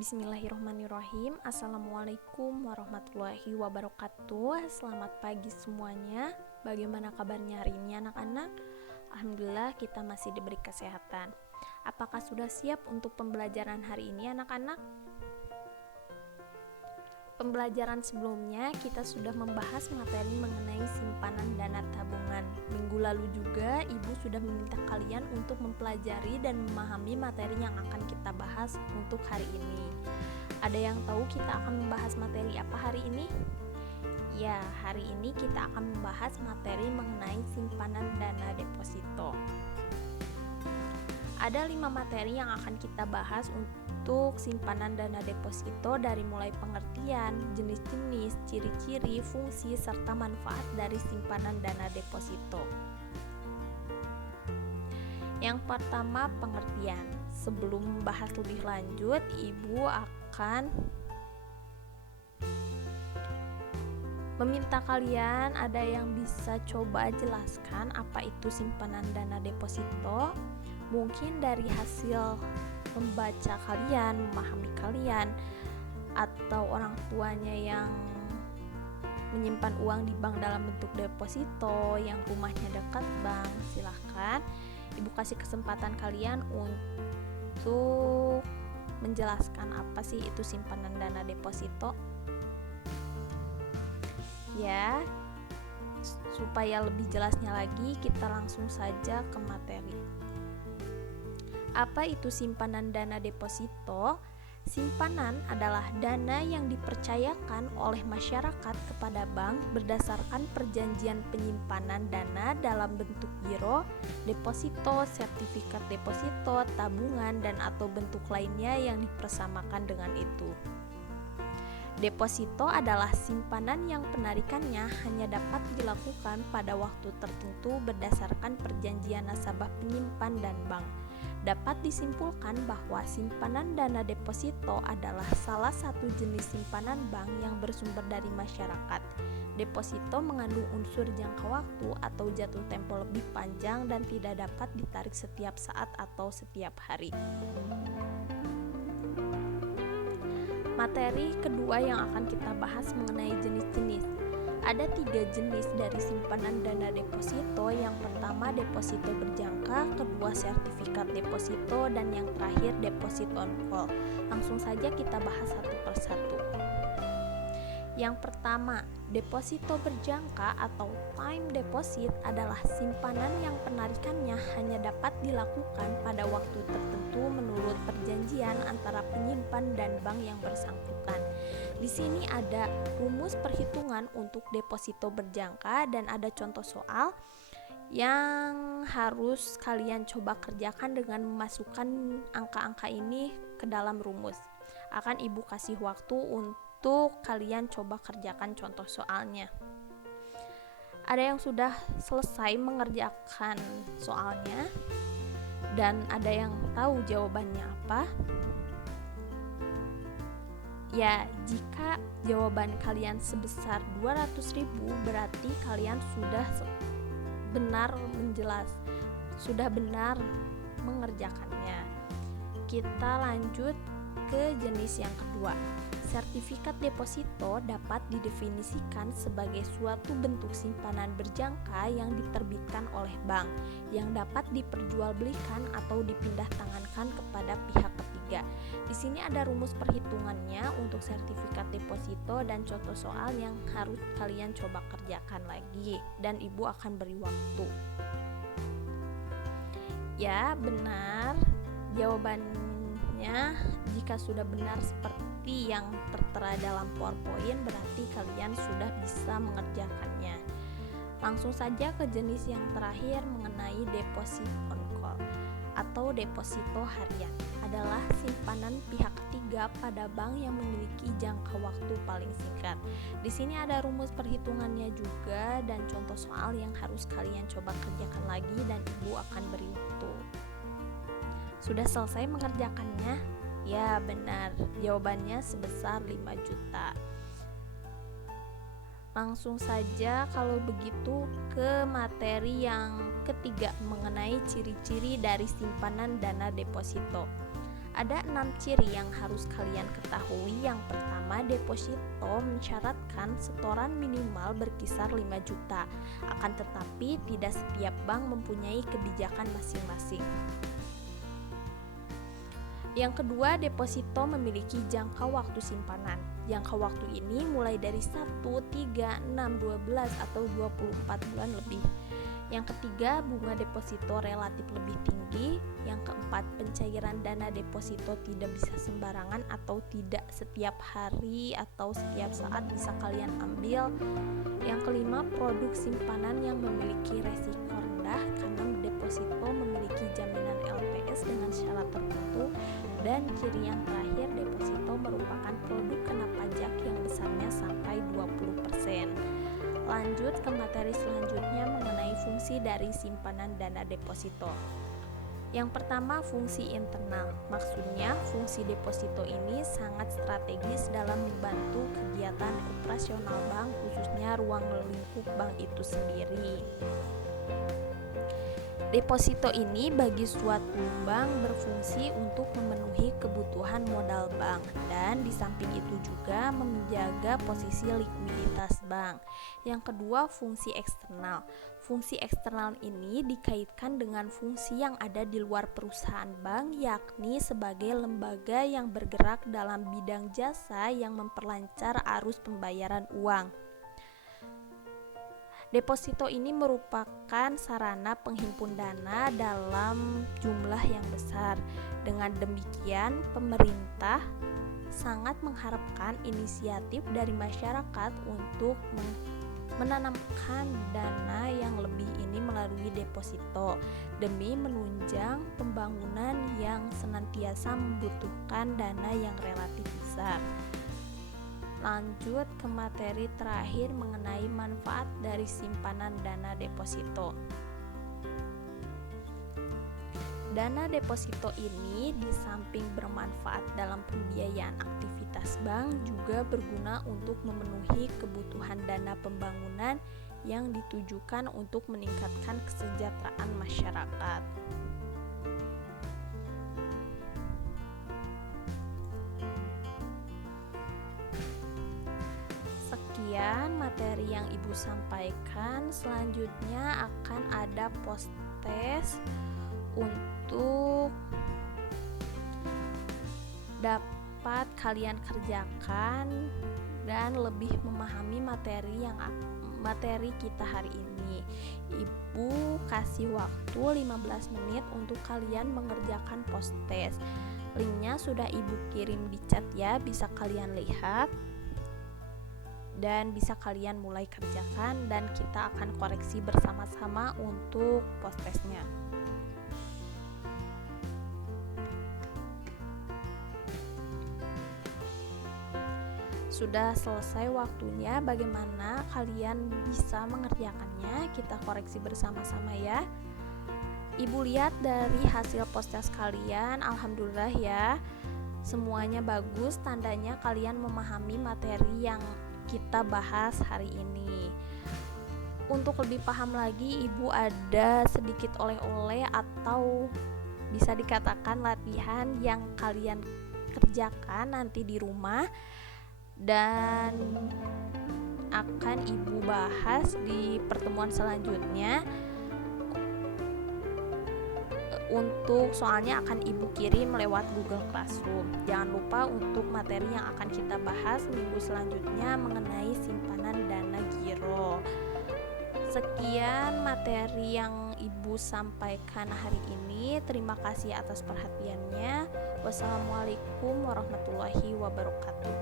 Bismillahirrahmanirrahim. Assalamualaikum warahmatullahi wabarakatuh. Selamat pagi semuanya. Bagaimana kabarnya hari ini anak-anak? Alhamdulillah kita masih diberi kesehatan. Apakah sudah siap untuk pembelajaran hari ini anak-anak? Pembelajaran sebelumnya kita sudah membahas materi mengenai simpanan dana tabungan. Minggu lalu juga Ibu sudah meminta kalian untuk mempelajari dan memahami materi yang akan kita bahas untuk hari ini. Ada yang tahu kita akan membahas materi apa hari ini? Ya, hari ini kita akan membahas materi mengenai simpanan dana deposito. Ada 5 materi yang akan kita bahas untuk simpanan dana deposito, dari mulai pengertian, jenis-jenis, ciri-ciri, fungsi, serta manfaat dari simpanan dana deposito. Yang pertama, pengertian. Sebelum membahas lebih lanjut, Ibu akan meminta kalian ada yang bisa coba jelaskan apa itu simpanan dana deposito. Mungkin dari hasil membaca kalian, memahami kalian, atau orang tuanya yang menyimpan uang di bank dalam bentuk deposito, yang rumahnya dekat bank. Silahkan Ibu kasih kesempatan kalian untuk menjelaskan apa sih itu simpanan dana deposito. Ya, supaya lebih jelasnya lagi, kita langsung saja ke materi. Apa itu simpanan dana deposito? Simpanan adalah dana yang dipercayakan oleh masyarakat kepada bank berdasarkan perjanjian penyimpanan dana dalam bentuk giro, deposito, sertifikat deposito, tabungan, dan atau bentuk lainnya yang dipersamakan dengan itu. Deposito adalah simpanan yang penarikannya hanya dapat dilakukan pada waktu tertentu berdasarkan perjanjian nasabah penyimpan dan bank. Dapat disimpulkan bahwa simpanan dana deposito adalah salah satu jenis simpanan bank yang bersumber dari masyarakat. Deposito mengandung unsur jangka waktu atau jatuh tempo lebih panjang dan tidak dapat ditarik setiap saat atau setiap hari. Materi kedua yang akan kita bahas mengenai jenis-jenis. Ada 3 jenis dari simpanan dana deposito. Yang pertama, deposito berjangka, kedua, sertifikat deposito, dan yang terakhir, deposit on call. Langsung saja kita bahas satu persatu. Yang pertama, deposito berjangka atau time deposit adalah simpanan yang penarikannya hanya dapat dilakukan pada waktu tertentu menurut perjanjian antara penyimpan dan bank yang bersangkutan. Di sini ada rumus perhitungan untuk deposito berjangka dan ada contoh soal yang harus kalian coba kerjakan dengan memasukkan angka-angka ini ke dalam rumus. Akan Ibu kasih waktu untuk kalian coba kerjakan contoh soalnya. Ada yang sudah selesai mengerjakan soalnya dan ada yang tahu jawabannya apa? Ya, jika jawaban kalian sebesar 200.000 berarti kalian sudah benar mengerjakannya. Kita lanjut ke jenis yang kedua. Sertifikat deposito dapat didefinisikan sebagai suatu bentuk simpanan berjangka yang diterbitkan oleh bank yang dapat diperjualbelikan atau dipindah tangankan kepada pihak ketiga. Di sini ada rumus perhitungannya untuk sertifikat deposito dan contoh soal yang harus kalian coba kerjakan lagi dan Ibu akan beri waktu. Ya, benar. Jawabannya jika sudah benar seperti yang tertera dalam PowerPoint, berarti kalian sudah bisa mengerjakannya. Langsung saja ke jenis yang terakhir mengenai deposit on call atau deposito harian. Adalah simpanan pihak ketiga pada bank yang memiliki jangka waktu paling singkat. Di sini ada rumus perhitungannya juga dan contoh soal yang harus kalian coba kerjakan lagi dan Ibu akan beri waktu. Sudah selesai mengerjakannya? Ya, benar. Jawabannya sebesar 5 juta. Langsung saja kalau begitu ke materi yang ketiga mengenai ciri-ciri dari simpanan dana deposito. Ada 6 ciri yang harus kalian ketahui. Yang pertama, deposito mensyaratkan setoran minimal berkisar 5 juta. Akan tetapi tidak setiap bank mempunyai kebijakan masing-masing. Yang kedua, deposito memiliki jangka waktu simpanan. Jangka waktu ini mulai dari 1, 3, 6, 12 atau 24 bulan lebih. Yang ketiga, bunga deposito relatif lebih tinggi. Yang keempat, pencairan dana deposito tidak bisa sembarangan atau tidak setiap hari atau setiap saat bisa kalian ambil. Yang kelima, produk simpanan yang memiliki resiko rendah karena deposito memiliki jaminan LPS dengan syarat tertentu. Dan ciri yang terakhir, deposito merupakan produk kena pajak yang besarnya sampai 20%. Lanjut ke materi selanjutnya mengenai fungsi dari simpanan dana deposito. Yang pertama, fungsi internal. Maksudnya, fungsi deposito ini sangat strategis dalam membantu kegiatan operasional bank, khususnya ruang lingkup bank itu sendiri. Deposito ini bagi suatu bank berfungsi untuk memenuhi kebutuhan modal bank dan di samping itu juga menjaga posisi likuiditas bank. Yang kedua, fungsi eksternal. Fungsi eksternal ini dikaitkan dengan fungsi yang ada di luar perusahaan bank, yakni sebagai lembaga yang bergerak dalam bidang jasa yang memperlancar arus pembayaran uang. Deposito ini merupakan sarana penghimpun dana dalam jumlah yang besar. Dengan demikian, pemerintah sangat mengharapkan inisiatif dari masyarakat untuk menanamkan dana yang lebih ini melalui deposito demi menunjang pembangunan yang senantiasa membutuhkan dana yang relatif besar. Lanjut ke materi terakhir mengenai manfaat dari simpanan dana deposito. Dana deposito ini di samping bermanfaat dalam pembiayaan aktivitas bank juga berguna untuk memenuhi kebutuhan dana pembangunan yang ditujukan untuk meningkatkan kesejahteraan masyarakat. Sekian materi yang Ibu sampaikan. Selanjutnya akan ada post-test untuk dapat kalian kerjakan dan lebih memahami materi kita hari ini. Ibu kasih waktu 15 menit untuk kalian mengerjakan post-test. Linknya sudah Ibu kirim di chat ya, bisa kalian lihat dan bisa kalian mulai kerjakan dan kita akan koreksi bersama-sama untuk post-testnya. Sudah selesai waktunya, bagaimana kalian bisa mengerjakannya? Kita koreksi bersama-sama ya. Ibu lihat dari hasil post-test kalian, alhamdulillah ya, semuanya bagus, tandanya kalian memahami materi yang kita bahas hari ini. Untuk lebih paham lagi, Ibu ada sedikit oleh-oleh atau bisa dikatakan latihan yang kalian kerjakan nanti di rumah dan akan Ibu bahas di pertemuan selanjutnya. Untuk soalnya akan Ibu kirim lewat Google Classroom. Jangan lupa untuk materi yang akan kita bahas minggu selanjutnya mengenai simpanan dana giro. Sekian materi yang Ibu sampaikan hari ini. Terima kasih atas perhatiannya. Wassalamualaikum warahmatullahi wabarakatuh.